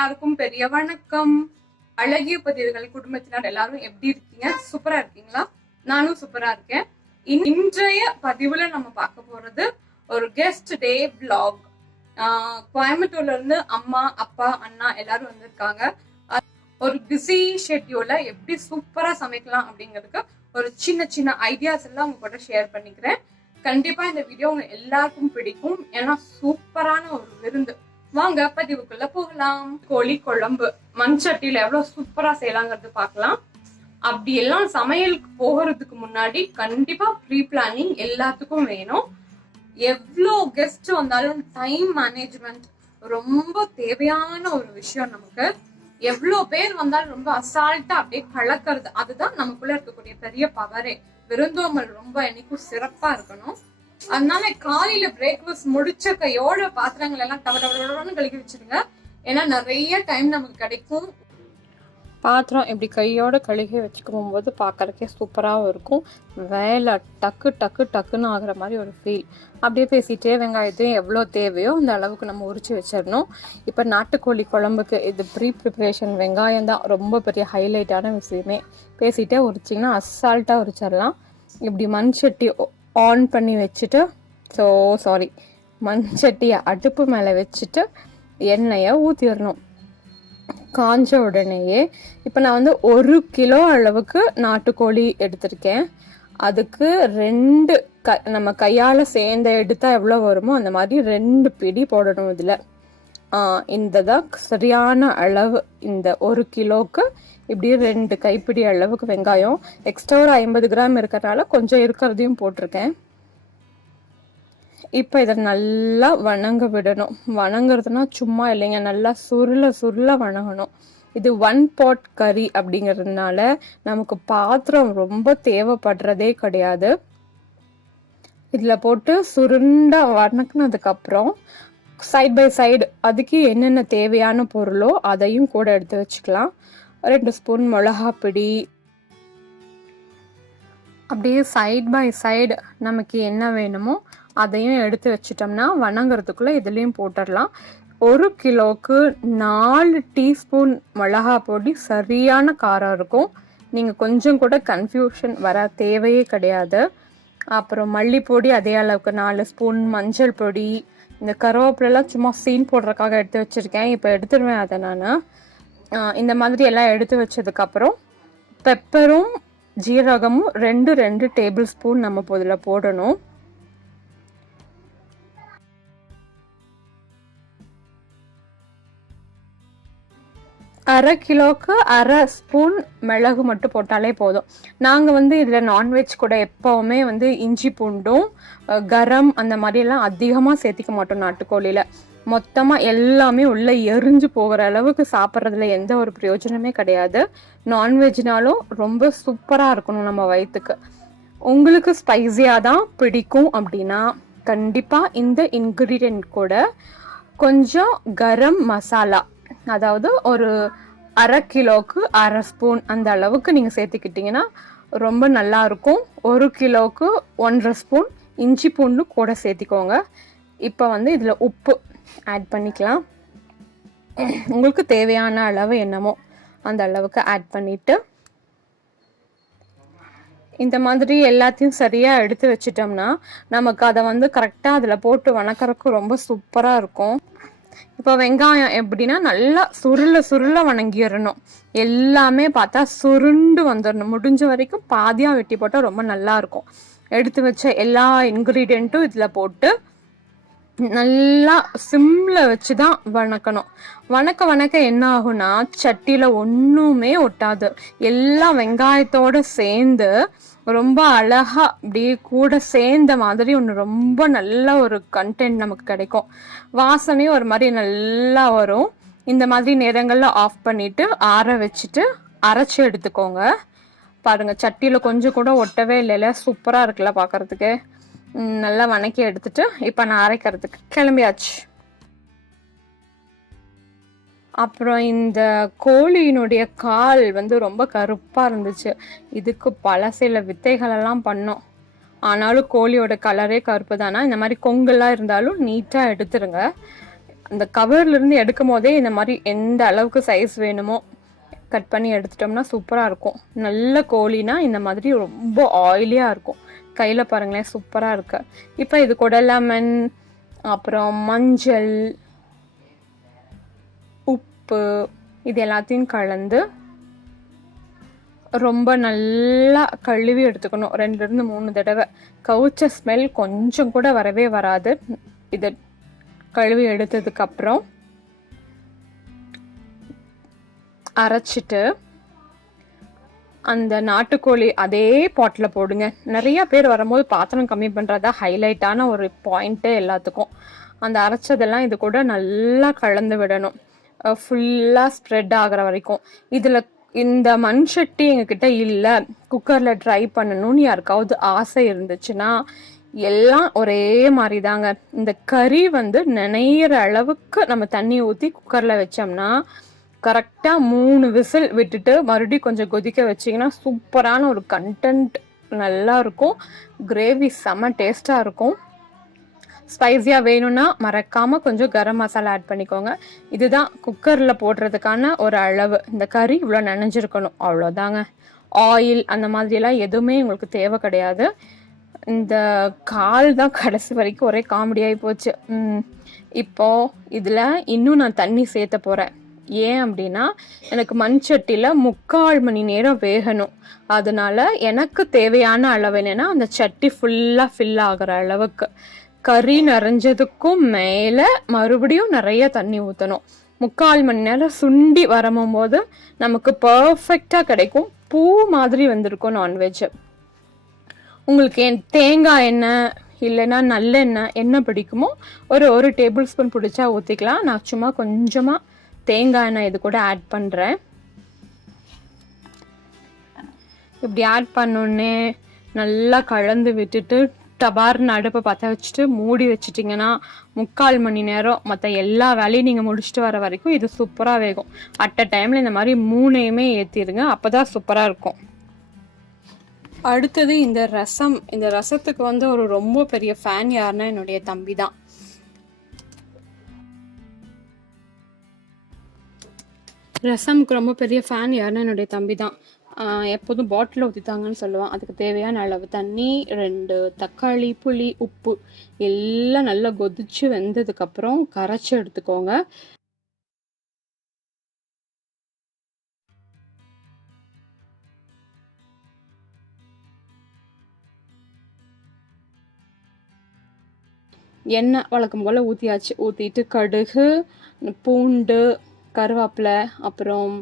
எல்லாருக்கும் பெரிய வணக்கம். அழகிய பதிவுகள் குடும்பத்தினர் எல்லாரும் எப்படி இருக்கீங்க? சூப்பரா இருக்கீங்களா? நானும் சூப்பரா இருக்கேன். இன்றைய பதிவுல நம்ம பார்க்க போறது ஒரு கெஸ்ட் டே vlog. கோயம்புத்தூர்ல இருந்து அம்மா, அப்பா, அண்ணா எல்லாரும் வந்திருக்காங்க. ஒரு பிஸி ஷெட்யூல எப்படி சூப்பரா சமைக்கலாம் அப்படிங்கிறதுக்கு ஒரு சின்ன சின்ன ஐடியாஸ் எல்லாம் உங்க கூட ஷேர் பண்ணிக்கிறேன். கண்டிப்பா இந்த வீடியோ உங்க எல்லாருக்கும் பிடிக்கும். ஏன்னா சூப்பரான ஒரு விருந்து. வாங்க பதிவுக்குள்ள போகலாம். கோழி குழம்பு மண் சட்டியில எவ்வளவு சூப்பரா செய்யலாங்கிறது பார்க்கலாம். அப்படி எல்லாம் சமையலுக்கு போகிறதுக்கு முன்னாடி கண்டிப்பா ப்ரீ பிளானிங் எல்லாத்துக்கும் வேணும். எவ்வளோ கெஸ்ட் வந்தாலும் டைம் மேனேஜ்மெண்ட் ரொம்ப தேவையான ஒரு விஷயம். நமக்கு எவ்வளோ பேர் வந்தாலும் ரொம்ப அசால்ட்டா அப்படியே கலக்கிறது, அதுதான் நமக்குள்ள இருக்கக்கூடிய பெரிய பவரே. விருந்தோம்பல் ரொம்ப என்னைக்கும் சிறப்பா இருக்கணும். அதனால காலையில பிரேக்ஃபாஸ்ட் முடிச்ச கையோட பாத்திரங்கள் எல்லாம் டவடன்னு கழுகி வச்சிருங்க. ஏன்னா நிறைய டைம் நமக்கு கிடைக்கும். பாத்திரம் இப்படி கையோட கழுகி வச்சுக்கும் போது பார்க்கறதுக்கே சூப்பராகவும் இருக்கும். வேலை டக்கு டக்கு டக்குன்னு ஆகிற மாதிரி ஒரு ஃபீல். அப்படியே பேசிகிட்டே வெங்காயத்தையும் எவ்வளோ தேவையோ அந்த அளவுக்கு நம்ம உரிச்சு வச்சிடணும். இப்போ நாட்டுக்கோழி குழம்புக்கு இது ப்ரிப்ரேஷன் வெங்காயம் தான் ரொம்ப பெரிய ஹைலைட்டான விஷயமே. பேசிகிட்டே உரிச்சிங்கன்னா அசால்ட்டாக உரிச்சிடலாம். இப்படி மண் சட்டி ஆன் பண்ணி வச்சுட்டு மண் சட்டியை அடுப்பு மேலே வச்சுட்டு எண்ணெயை ஊற்றிடணும். காஞ்ச உடனேயே இப்போ நான் வந்து 1 கிலோ அளவுக்கு நாட்டுக்கோழி எடுத்திருக்கேன். அதுக்கு 2 நம்ம கையால் சேர்ந்த எடுத்தால் எவ்வளோ வருமோ அந்த மாதிரி 2 பிடி போடணும். இதில் இந்த தான் சரியான அளவு. இந்த 1 கிலோவுக்கு இப்படி 2 கைப்பிடி அளவுக்கு வெங்காயம். எக்ஸ்ட்ரா ஒரு 50 கிராம் இருக்கிறதுனால கொஞ்சம் இருக்கிறதையும் போட்டிருக்கேன். இப்போ இதை நல்லா வணங்க விடணும். வணங்குறதுனா சும்மா இல்லைங்க, நல்லா சுருள வணங்கணும். இது 1 pot கறி அப்படிங்கிறதுனால நமக்கு பாத்திரம் ரொம்ப தேவைப்படுறதே கிடையாது. இதில் போட்டு சுருண்ட வணக்கினதுக்கப்புறம் சைட் பை சைடு அதுக்கு என்னென்ன தேவையான பொருளோ அதையும் கூட எடுத்து வச்சுக்கலாம். 2 ஸ்பூன் மிளகாப்பிடி. அப்படியே சைட் பை சைடு நமக்கு என்ன வேணுமோ அதையும் எடுத்து வச்சிட்டோம்னா வணங்குறதுக்குள்ளே இதுலேயும் போட்டுடலாம். 1 கிலோவுக்கு 4 டீஸ்பூன் மிளகா பொடி சரியான காரம் இருக்கும். நீங்கள் கொஞ்சம் கூட கன்ஃபியூஷன் வர தேவையே கிடையாது. அப்புறம் மல்லிப்பொடி அதே அளவுக்கு 4 ஸ்பூன், மஞ்சள் பொடி, இந்த கருவேப்பிலெல்லாம் சும்மா சீன் போடுறதுக்காக எடுத்து வச்சுருக்கேன். இப்போ எடுத்துடுவேன் அதை நான். இந்த மாதிரி எல்லாம் எடுத்து வச்சதுக்கப்புறம் பெப்பரும் ஜீரகமும் 2 டேபிள் ஸ்பூன் நம்ம இதில் போடணும். அரை கிலோவுக்கு 1/2 ஸ்பூன் மிளகு மட்டும் போட்டாலே போதும். நாங்கள் வந்து இதில் நான்வெஜ் கூட எப்போவுமே வந்து இஞ்சி பூண்டும் கரம் அந்த மாதிரியெல்லாம் அதிகமாக சேர்த்திக்க மாட்டோம். நாட்டுக்கோழியில் மொத்தமாக எல்லாமே உள்ளே எரிஞ்சு போகிற அளவுக்கு சாப்பிட்றதுல எந்த ஒரு பிரயோஜனமே கிடையாது. நான்வெஜ்னாலும் ரொம்ப சூப்பராக இருக்கணும் நம்ம வயிற்றுக்கு. உங்களுக்கு ஸ்பைஸியாக தான் பிடிக்கும் அப்படின்னா கண்டிப்பாக இந்த இன்க்ரீடியன்ட் கூட கொஞ்சம் கரம் மசாலா, அதாவது ஒரு அரை கிலோவுக்கு 1/2 ஸ்பூன் அந்த அளவுக்கு நீங்கள் சேர்த்துக்கிட்டிங்கன்னா ரொம்ப நல்லா இருக்கும். 1 கிலோவுக்கு 1.5 ஸ்பூன் இஞ்சி பூண்டு கூட சேர்த்திக்கோங்க. இப்போ வந்து இதில் உப்பு ஆட் பண்ணிக்கலாம். உங்களுக்கு தேவையான அளவு என்னமோ அந்த அளவுக்கு ஆட் பண்ணிவிட்டு இந்த மாதிரி எல்லாத்தையும் சரியாக எடுத்து வச்சிட்டோம்னா நமக்கு அதை வந்து கரெக்டாக அதில் போட்டு வணக்கறதுக்கு ரொம்ப சூப்பராக இருக்கும். இப்போ வெங்காயம் எப்படின்னா நல்லா சுருள வணங்கிடணும். எல்லாமே பார்த்தா சுருண்டு வந்துடணும். முடிஞ்ச வரைக்கும் பாதியாக வெட்டி போட்டால் ரொம்ப நல்லா இருக்கும். எடுத்து வச்ச எல்லா இன்க்ரீடியண்ட்டும் இதில் போட்டு நல்லா சிம்மில் வச்சு தான் வணக்கணும். வணக்க என்ன ஆகும்னா சட்டியில் ஒன்றுமே ஒட்டாது. எல்லாம் வெங்காயத்தோடு சேர்ந்து ரொம்ப அழகா அப்படியே கூட சேர்ந்த மாதிரி ஒன்று ரொம்ப நல்ல ஒரு கண்டென்ட் நமக்கு கிடைக்கும். வாசனையும் ஒரு மாதிரி நல்லா வரும். இந்த மாதிரி நேரங்களில் ஆஃப் பண்ணிவிட்டு ஆற வச்சுட்டு அரைச்சி எடுத்துக்கோங்க. பாருங்கள், சட்டியில் கொஞ்சம் கூட ஒட்டவே இல்லைல்ல, சூப்பராக இருக்குல்ல பார்க்குறதுக்கு. நல்லா வணக்கி எடுத்துட்டு இப்போ நான் அரைக்கிறதுக்கு கிளம்பியாச்சு. அப்புறம் இந்த கோழியினுடைய கால் வந்து ரொம்ப கருப்பாக இருந்துச்சு. இதுக்கு பல சில வித்தைகளெல்லாம் பண்ணோம். ஆனாலும் கோழியோட கலரே கருப்பு தானா. இந்த மாதிரி கொங்கெல்லாம் இருந்தாலும் நீட்டாக எடுத்துருங்க. அந்த கவர்லேருந்து எடுக்கும் போதே இந்த மாதிரி எந்த அளவுக்கு சைஸ் வேணுமோ கட் பண்ணி எடுத்துட்டோம்னா சூப்பராக இருக்கும். நல்ல கோழினா இந்த மாதிரி ரொம்ப ஆயிலியாக இருக்கும். கையில் பாருங்களேன் சூப்பராக இருக்கு. இப்போ இது கூட லெமன், அப்புறம் மஞ்சள், உப்பு இது எல்லாத்தையும் கலந்து ரொம்ப நல்லா கழுவி எடுத்துக்கணும். 2லிருந்து 3 தடவை. கவுச்ச ஸ்மெல் கொஞ்சம் கூட வரவே வராது. இதை கழுவி எடுத்ததுக்கப்புறம் அரைச்சிட்டு அந்த நாட்டுக்கோழி அதே பாட்டில் போடுங்க. நிறைய பேர் வரும்போது பாத்திரம் கம்மி பண்ணுறதா ஹைலைட்டான ஒரு பாயிண்ட்டு எல்லாத்துக்கும். அந்த அரைச்சதெல்லாம் இது கூட நல்லா கலந்து விடணும், ஃபுல்லாக ஸ்ப்ரெட் ஆகிற வரைக்கும். இதில் இந்த மண் சட்டி எங்ககிட்ட இல்லை, குக்கரில் ட்ரை பண்ணணும்னு யாருக்காவது ஆசை இருந்துச்சுன்னா எல்லாம் ஒரே மாதிரி தாங்க. இந்த கறி நினைகிற அளவுக்கு நம்ம தண்ணி ஊற்றி குக்கரில் வச்சோம்னா கரெக்டாக 3 விசில் விட்டுட்டு மறுபடியும் கொஞ்சம் கொதிக்க வச்சிங்கன்னா சூப்பரான ஒரு கண்டென்ட் நல்லா இருக்கும். கிரேவி செம்ம டேஸ்ட்டாக இருக்கும். ஸ்பைஸியாக வேணும்னா மறக்காமல் கொஞ்சம் கரம் மசாலா ஆட் பண்ணிக்கோங்க. இதுதான் குக்கரில் போடுறதுக்கான ஒரு அளவு. இந்த கறி இவ்வளோ நனைஞ்சிருக்கணும், அவ்வளோதாங்க. ஆயில் அந்த மாதிரியெல்லாம் எதுவுமே உங்களுக்கு தேவை கிடையாது. இந்த கால் தான் கடைசி வரைக்கும் ஒரே காமெடியாகி போச்சு. இப்போது இதில் இன்னும் நான் தண்ணி சேர்த்த போகிறேன். ஏன் அப்படின்னா எனக்கு மண் சட்டியில் 3/4 மணி நேரம் வேகணும். அதனால எனக்கு தேவையான அளவு என்னென்னா அந்த சட்டி ஃபுல்லாக ஃபில் ஆகிற அளவுக்கு. கறி நிறைஞ்சதுக்கும் மேலே மறுபடியும் நிறைய தண்ணி ஊற்றணும். 3/4 மணி நேரம் சுண்டி வரும்போது நமக்கு பர்ஃபெக்டாக கிடைக்கும். பூ மாதிரி வந்திருக்கும் நான்வெஜ். உங்களுக்கு தேங்காய் எண்ணெய் இல்லைன்னா நல்லெண்ணெய் என்ன பிடிக்குமோ ஒரு டேபிள் ஸ்பூன் பிடிச்சா ஊற்றிக்கலாம். நான் சும்மா கொஞ்சமாக தேங்காய் எண்ணெய் இது கூட ஆட் பண்ணுறேன். இப்படி ஆட் பண்ணோடனே நல்லா கலந்து விட்டுட்டு டபார்னு அடுப்பை பற்ற வச்சுட்டு மூடி வச்சுட்டிங்கன்னா 3/4 மணி நேரம் மற்ற எல்லா வேலையும் நீங்கள் முடிச்சுட்டு வர வரைக்கும் இது சூப்பராக வேகும். அட் அ டைமில் இந்த மாதிரி 3ஐயுமே ஏற்றிடுங்க, அப்போ தான் சூப்பராக இருக்கும். அடுத்தது இந்த ரசம். இந்த ரசத்துக்கு ஒரு ரொம்ப பெரிய ஃபேன் யாருன்னா என்னுடைய தம்பி தான். ரசமுக்கு ரொம்ப பெரிய ஃபேன் யாருன்னா என்னுடைய தம்பி தான். எப்போதும் பாட்டிலில் ஊற்றித்தாங்கன்னு சொல்லுவான். அதுக்கு தேவையான அளவு தண்ணி, 2 தக்காளி, புளி, உப்பு எல்லாம் நல்லா கொதிச்சு வெந்ததுக்கப்புறம் கரைச்சி எடுத்துக்கோங்க. எண்ணெய் வழக்கம் போல் ஊற்றியாச்சு. ஊற்றிட்டு கடுகு, பூண்டு, கருவேப்பிலை, அப்புறம்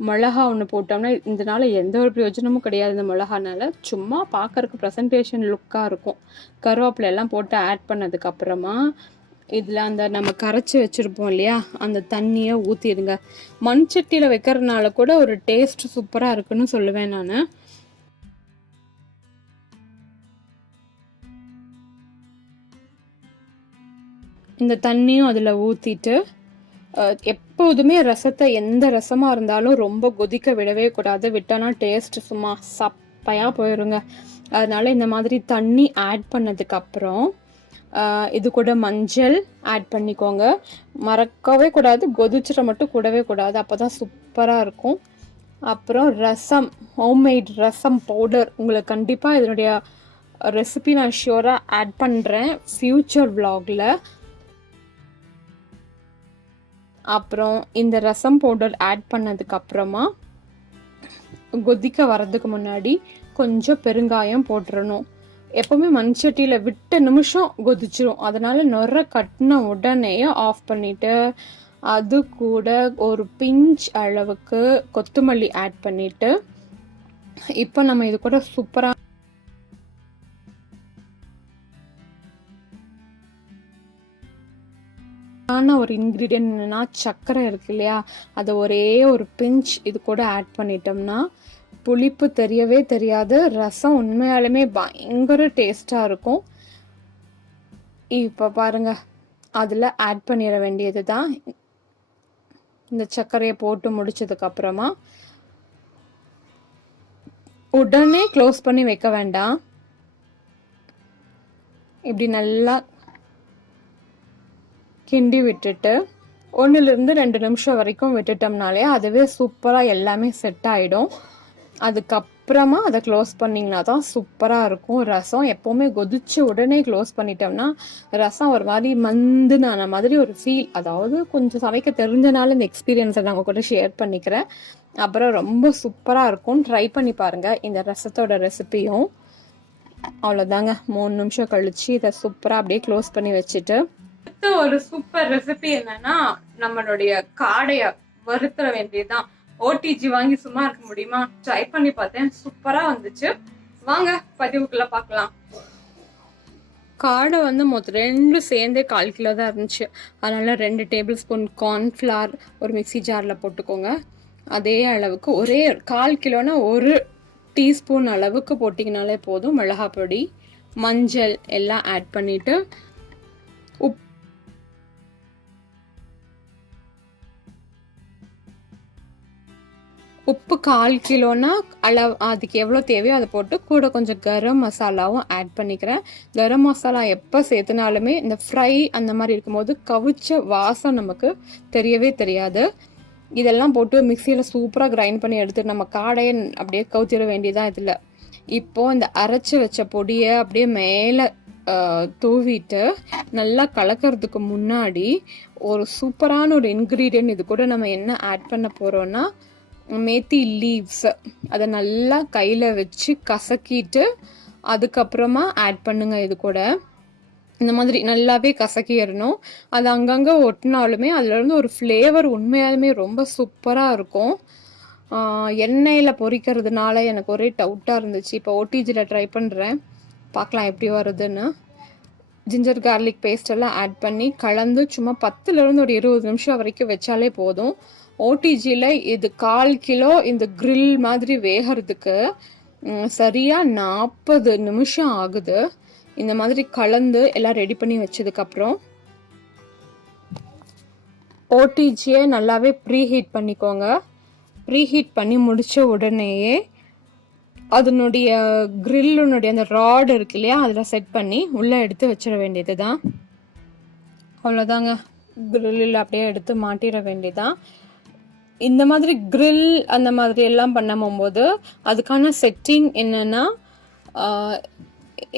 மிளகா ஒன்று போட்டோம்னா இதனால எந்த ஒரு பிரயோஜனமும் கிடையாது. இந்த மிளகானால சும்மா பார்க்கறதுக்கு ப்ரெசன்டேஷன் லுக்காக இருக்கும். கருவேப்பிலை எல்லாம் போட்டு ஆட் பண்ணதுக்கப்புறமா இதில் அந்த நம்ம கரைச்சி வச்சுருப்போம் இல்லையா, அந்த தண்ணியை ஊற்றிடுங்க. மண் சட்டியில் வைக்கிறதுனால கூட ஒரு டேஸ்ட் சூப்பராக இருக்குன்னு சொல்லுவேன் நான். இந்த தண்ணியும் அதில் ஊற்றிட்டு எப்போதுமே ரசத்தை எந்த ரசமாக இருந்தாலும் ரொம்ப கொதிக்க விடவே கூடாது. விட்டோன்னா டேஸ்ட் சும்மா சப்பையாக போயிடுங்க. அதனால இந்த மாதிரி தண்ணி ஆட் பண்ணதுக்கப்புறம் இது கூட மஞ்சள் ஆட் பண்ணிக்கோங்க. மறக்கவே கூடாது, கொதிச்சிட மட்டும் கூடவே கூடாது, அப்போ தான் சூப்பராக இருக்கும். அப்புறம் ரசம், ஹோம்மேட் ரசம் பவுடர் உங்களுக்கு கண்டிப்பாக இதனுடைய ரெசிபி நான் ஷியோராக ஆட் பண்ணுறேன் ஃப்யூச்சர் vlogல. அப்புறம் இந்த ரசம் பவுடர் ஆட் பண்ணதுக்கப்புறமா கொதிக்க வர்றதுக்கு முன்னாடி கொஞ்சம் பெருங்காயம் போட்டுறணும். எப்போவுமே மண் சட்டியில் விட்ட நிமிஷம் கொதிச்சிரும். அதனால் நுர கட்டின உடனே ஆஃப் பண்ணிவிட்டு அது கூட ஒரு பிஞ்ச் அளவுக்கு கொத்தமல்லி ஆட் பண்ணிவிட்டு இப்போ நம்ம இது கூட சூப்பராக ஒரு இன்க்ரீடியன்ட் என்னன்னா சர்க்கரை இருக்கு இல்லையா, அதை ஒரே ஒரு பிஞ்ச் இது கூட ஆட் பண்ணிட்டோம்னா புளிப்பு தெரியவே தெரியாது. ரசம் உண்மையாலுமே பயங்கர டேஸ்டாக இருக்கும். இப்போ பாருங்க, அதில் ஆட் பண்ணிட வேண்டியது தான். இந்த சர்க்கரையை போட்டு முடிச்சதுக்கப்புறமா உடனே க்ளோஸ் பண்ணி வைக்க வேண்டாம். இப்படி நல்லா கிண்டி விட்டுட்டு 1லிருந்து 2 நிமிஷம் வரைக்கும் விட்டுட்டோம்னாலே அதுவே சூப்பராக எல்லாமே செட் ஆகிடும். அதுக்கப்புறமா அதை க்ளோஸ் பண்ணிங்கன்னா தான் சூப்பராக இருக்கும். ரசம் எப்போவுமே கொதிச்சு உடனே க்ளோஸ் பண்ணிட்டோம்னா ரசம் ஒரு மாதிரி மந்துனான மாதிரி ஒரு ஃபீல். அதாவது கொஞ்சம் சமைக்க தெரிஞ்சனால இந்த எக்ஸ்பீரியன்ஸை நான் உங்கள் கூட ஷேர் பண்ணிக்கிறேன். அப்புறம் ரொம்ப சூப்பராக இருக்கும். ட்ரை பண்ணி பாருங்கள் இந்த ரசத்தோட ரெசிபியும். அவ்வளோதாங்க, 3 நிமிஷம் கழிச்சு இதை சூப்பராக அப்படியே க்ளோஸ் பண்ணி வச்சுட்டு ஒரு சூப்பர் ரெசிபி என்னன்னா நம்மளுடைய காடையை வறுத்துற வேண்டியதுதான். ஓடிஜி வாங்கி சும்மா இருக்க முடியுமா? ட்ரை பண்ணி பார்த்தேன், சூப்பரா வந்துச்சு. வாங்க பதிவுக்குள்ள பார்க்கலாம். காடை வந்து மொத்தம் 2 சேர்ந்தே 1/4 கிலோ தான் இருந்துச்சு. அதனால 2 டேபிள் ஸ்பூன் கார்ன்ஃப்ளவர் ஒரு மிக்சி ஜாரில் போட்டுக்கோங்க. அதே அளவுக்கு ஒரே 1/4 கிலோனா 1 டீஸ்பூன் அளவுக்கு போட்டிங்கனாலே போதும். மிளகாய் பொடி, மஞ்சள் எல்லாம் ஆட் பண்ணிவிட்டு உப்பு 1/4 கிலோனா அதுக்கு எவ்வளோ தேவையோ அதை போட்டு கூட கொஞ்சம் கரம் மசாலாவும் ஆட் பண்ணிக்கிறேன். கரம் மசாலா எப்போ சேர்த்துனாலுமே இந்த ஃப்ரை அந்த மாதிரி இருக்கும்போது கவிச்ச வாசம் நமக்கு தெரியவே தெரியாது. இதெல்லாம் போட்டு மிக்சியில் சூப்பராக கிரைண்ட் பண்ணி எடுத்து நம்ம காடையை அப்படியே கவுத்திட வேண்டியதான். இதில் இப்போது இந்த அரைச்சி வச்ச பொடியை அப்படியே மேலே தூவிட்டு நல்லா கலக்கிறதுக்கு முன்னாடி ஒரு சூப்பரான ஒரு இன்க்ரீடியன்ட் இது கூட நம்ம என்ன ஆட் பண்ண போகிறோன்னா மேத்தி லீவ்ஸ். அதை நல்லா கையில் வச்சு கசக்கிட்டு அதுக்கப்புறமா ஆட் பண்ணுங்க. இது கூட இந்த மாதிரி நல்லாவே கசக்கிடணும். அது அங்கங்கே ஒட்டினாலுமே அதுலேருந்து ஒரு ஃப்ளேவர் உண்மையாலுமே ரொம்ப சூப்பராக இருக்கும். எண்ணெயில் பொரிக்கிறதுனால எனக்கு ஒரே டவுட்டாக இருந்துச்சு. இப்போ ஓடிஜியில் ட்ரை பண்ணுறேன், பார்க்கலாம் எப்படி வருதுன்னு. ஜிஞ்சர் கார்லிக் பேஸ்டெல்லாம் ஆட் பண்ணி கலந்து சும்மா 10லிருந்து ஒரு 20 நிமிஷம் வரைக்கும் வச்சாலே போதும். ஓடிஜியில் இது 1/4 கிலோ இந்த கிரில் மாதிரி வேகிறதுக்கு சரியாக 40 நிமிஷம் ஆகுது. இந்த மாதிரி கலந்து எல்லாம் ரெடி பண்ணி வச்சதுக்கப்புறம் ஓடிஜியை நல்லாவே ப்ரீஹீட் பண்ணிக்கோங்க. ப்ரீஹீட் பண்ணி முடித்த உடனேயே அதனுடைய கிரில்லுனுடைய அந்த ராடு இருக்கு இல்லையா, அதில் செட் பண்ணி உள்ளே எடுத்து வச்சிட வேண்டியது தான். அவ்வளோதாங்க, கிரில்லில் அப்படியே எடுத்து மாட்டிட வேண்டியதான். இந்த மாதிரி கிரில் அந்த மாதிரி எல்லாம் பண்ணும்போது அதுக்கான செட்டிங் என்னென்னா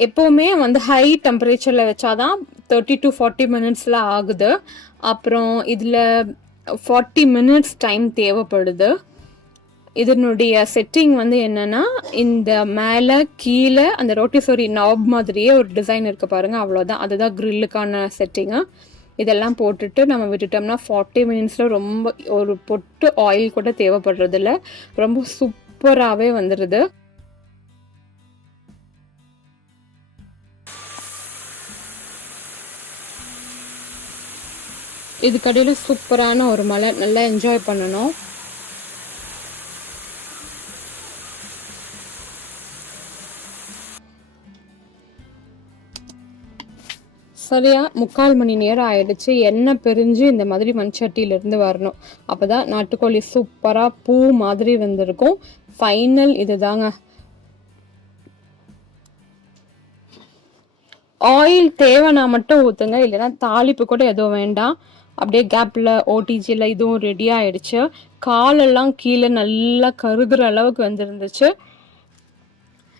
எப்போவுமே வந்து ஹை டெம்பரேச்சரில் வச்சாதான் 30 to 40 மினிட்ஸில் ஆகுது. அப்புறம் இதில் 40 மினிட்ஸ் டைம் தேவைப்படுது. இதனுடைய செட்டிங் வந்து என்னென்னா இந்த மேலே கீழே அந்த ரோட்டிசோரி நாப் மாதிரியே ஒரு டிசைன் இருக்குது பாருங்கள், அவ்வளோதான். அதுதான் கிரில்லுக்கான செட்டிங்கு. இதெல்லாம் போட்டுட்டு நம்ம விட்டுட்டோம்னா 40 மினிட்ஸில் ரொம்ப ஒரு பொட்டு ஆயில் கூட தேவைப்படுறதில்ல, ரொம்ப சூப்பராகவே வந்துடுது. இதுக்கடையில் சூப்பரான ஒரு மழை, நல்லா என்ஜாய் பண்ணணும். சரியா 3/4 மணி நேரம் ஆயிடுச்சு. எண்ணெய் பிரிஞ்சு இந்த மாதிரி மண்சட்டியிலேருந்து வரணும். அப்போ தான் நாட்டுக்கோழி சூப்பராக பூ மாதிரி வந்திருக்கும். ஃபைனல் இதுதாங்க. ஆயில் தேவைன்னா மட்டும் ஊற்றுங்க, இல்லைன்னா தாளிப்பு கூட எதுவும் வேண்டாம். அப்படியே கேப்பில் ஓடிஜியில் இதுவும் ரெடி ஆயிடுச்சு. காலெல்லாம் கீழே நல்லா கருகிற அளவுக்கு வந்துருந்துச்சு.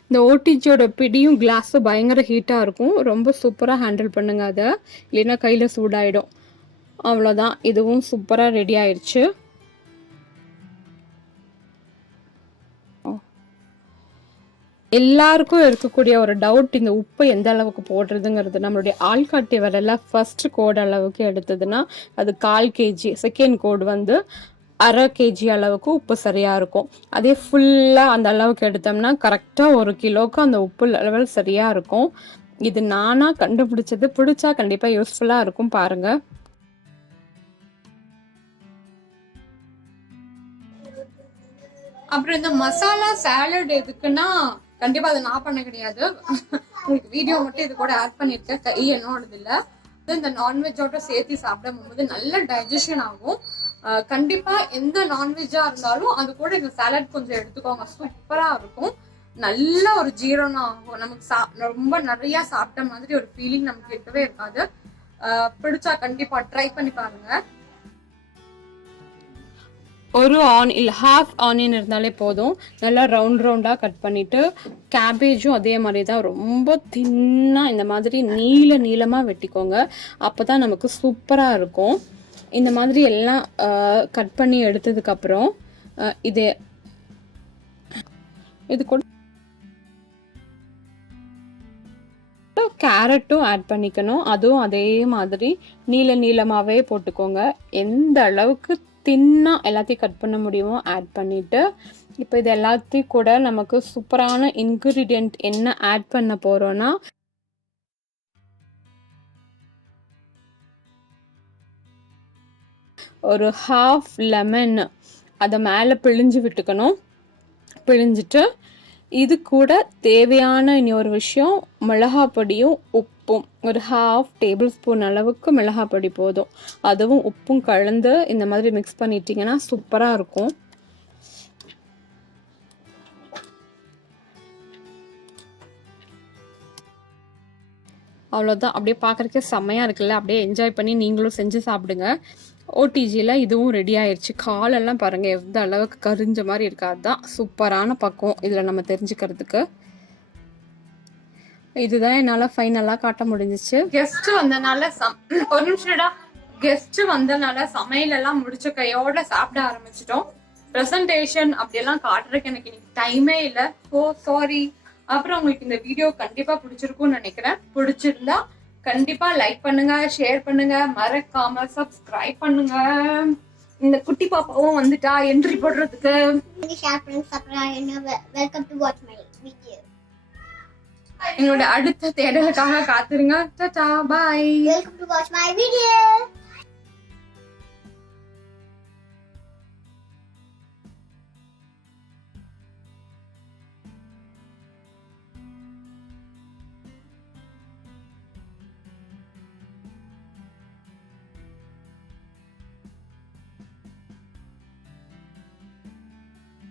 இந்த ஓடிஜியோட பிடியும் கிளாஸும் பயங்கர ஹீட்டாக இருக்கும். ரொம்ப சூப்பராக ஹேண்டில் பண்ணுங்க அதை, இல்லைன்னா கையில் சூடாயிடும். அவ்வளோதான், இதுவும் சூப்பராக ரெடி ஆயிடுச்சு. எல்லாருக்கும் இருக்கக்கூடிய ஒரு டவுட், இந்த உப்பு எந்த அளவுக்கு போடுறதுங்கிறது. நம்மளுடைய ஆள்காட்டி விலையில் ஃபர்ஸ்ட் கோடு அளவுக்கு எடுத்ததுன்னா அது 1/4 kg, செகண்ட் கோடு வந்து 1/2 kg அளவுக்கு உப்பு சரியாக இருக்கும். அதே ஃபுல்லாக அந்த அளவுக்கு எடுத்தோம்னா கரெக்டாக 1 கிலோவுக்கு அந்த உப்பு லெவல் சரியாக இருக்கும். இது நானாக கண்டுபிடிச்சது, பிடிச்சா கண்டிப்பாக யூஸ்ஃபுல்லாக இருக்கும், பாருங்கள். அப்புறம் இந்த மசாலா சாலட் எதுக்குன்னா கண்டிப்பா அதை நான் பண்ண கிடையாது, உங்களுக்கு வீடியோ மட்டும் இது கூட ஆட் பண்ணிருக்கேன். கை என்னோடது இல்லை. இந்த நான்வெஜ்ஜோட சேர்த்து சாப்பிடும் போது நல்ல டைஜஷன் ஆகும். கண்டிப்பா எந்த நான்வெஜ்ஜா இருந்தாலும் அது கூட இந்த சாலட் கொஞ்சம் எடுத்துக்கோங்க, சூப்பரா இருக்கும். நல்ல ஒரு ஜீரணம் ஆகும். நமக்கு ரொம்ப நிறைய சாப்பிட்ட மாதிரி ஒரு ஃபீலிங் நமக்கு இருக்கவே இருக்காது. பிடிச்சா கண்டிப்பா ட்ரை பண்ணி பாருங்க. ஒரு இல்லை ஹாஃப் ஆனியன் இருந்தாலே போதும். நல்லா ரவுண்டாக கட் பண்ணிவிட்டு கேபேஜும் அதே மாதிரி தான் ரொம்ப தின்னாக இந்த மாதிரி நீளமாக வெட்டிக்கோங்க. அப்போ தான் நமக்கு சூப்பராக இருக்கும். இந்த மாதிரி எல்லாம் கட் பண்ணி எடுத்ததுக்கப்புறம் இது கூட கேரட்டும் ஆட் பண்ணிக்கணும். அதுவும் அதே மாதிரி நீளமாகவே போட்டுக்கோங்க. எந்த அளவுக்கு தின்னா எல்லாத்தையும் கட் பண்ண முடியுமோ ஆட் பண்ணிவிட்டு, இப்போ இது எல்லாத்தையும் கூட நமக்கு சூப்பரான இன்க்ரீடியன்ட் என்ன ஆட் பண்ண போகிறோன்னா, ஒரு ஹாஃப் லெமன் அதை மேலே பிழிஞ்சு விட்டுக்கணும். பிழிஞ்சிட்டு இது கூட தேவையான இன்னொரு விஷயம், மிளகாய் பொடியும் உப்பும். ஒரு ஹாஃப் டேபிள் ஸ்பூன் அளவுக்கு மிளகாய் பொடி போதும். அதுவும் உப்பும் கலந்து இந்த மாதிரி மிக்ஸ் பண்ணிட்டீங்கன்னா சூப்பராக இருக்கும். அவ்வளோதான். அப்படியே பார்க்குறக்கே செம்மையாக இருக்குல்ல. அப்படியே என்ஜாய் பண்ணி நீங்களும் செஞ்சு சாப்பிடுங்க. ஓடிஜியில் இதுவும் ரெடி ஆயிடுச்சு. காலெல்லாம் பாருங்கள் எந்த அளவுக்கு கரிஞ்ச மாதிரி இருக்காது தான் சூப்பரான பக்கம். இதில் நம்ம தெரிஞ்சுக்கிறதுக்கு இதுதான் என்னால் ஃபைனலாக காட்ட முடிஞ்சிச்சு. கெஸ்ட் வந்தனால ஒரு நிமிஷம்டா. கெஸ்ட் வந்தனால சமையலெல்லாம் முடிச்ச கையோட சாப்பிட ஆரம்பிச்சிட்டோம். ப்ரெசன்டேஷன் அப்படியெல்லாம் காட்டுறதுக்கு எனக்கு இன்னைக்கு டைமே இல்லை. So sorry. அப்புறம் உங்களுக்கு இந்த வீடியோ கண்டிப்பா பிடிச்சிருக்கும்னு நினைக்கிறேன். பிடிச்சிருந்தா கண்டிப்பா லைக் பண்ணுங்க, ஷேர் பண்ணுங்க, மறக்காம சப்ஸ்கிரைப் பண்ணுங்க. இந்த குட்டி பாப்பாவும் வந்துட்டா என்ட்ரி போடுறதுக்கு. என்னோட அடுத்த தேடலுக்காக காத்துருங்க. Tata, bye. Welcome to watch my video.